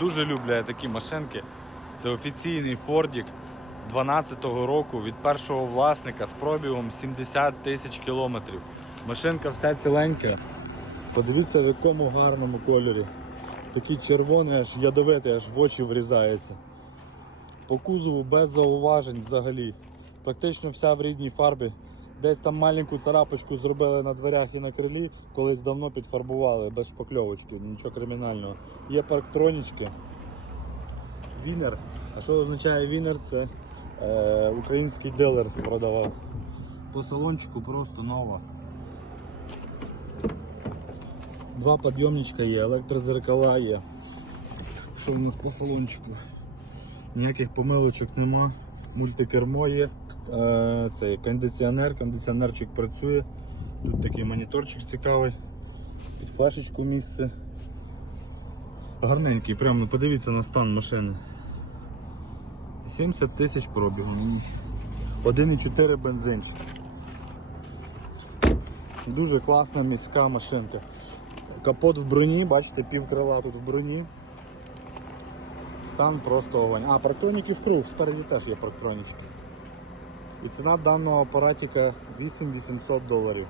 Дуже люблю я такі машинки. Це офіційний Фордік 12-го року від першого власника з пробігом 70 тисяч кілометрів. Машинка вся ціленька. Подивіться в якому гарному кольорі. Такий червоний, аж ядовитий, аж в очі врізається. По кузову без зауважень взагалі. Практично вся в рідній фарбі. Десь там маленьку царапочку зробили на дверях і на крилі, колись давно підфарбували, без шпакльовочки, нічого кримінального. Є парктронічки. Вінер. А що означає вінер? Це е, український дилер продавав. По салончику просто нова. Два підйомничка є, електрозеркала є. Що в нас по салончику? Ніяких помилочок нема. Мультикермо є. Е, Цей кондиціонер, кондиціонерчик працює. Тут такий моніторчик цікавий. Під флешечку місце. Гарненький, прямо ну, подивіться на стан машини. 70 тисяч пробігу. Ну, 1,4 бензинчик. Дуже класна міська машинка. Капот в броні, бачите, пів крила тут в броні. Стан просто огонь. А, парктроніки в круг, спереді теж є парктронічки. І ціна даного апаратика 8800 доларів.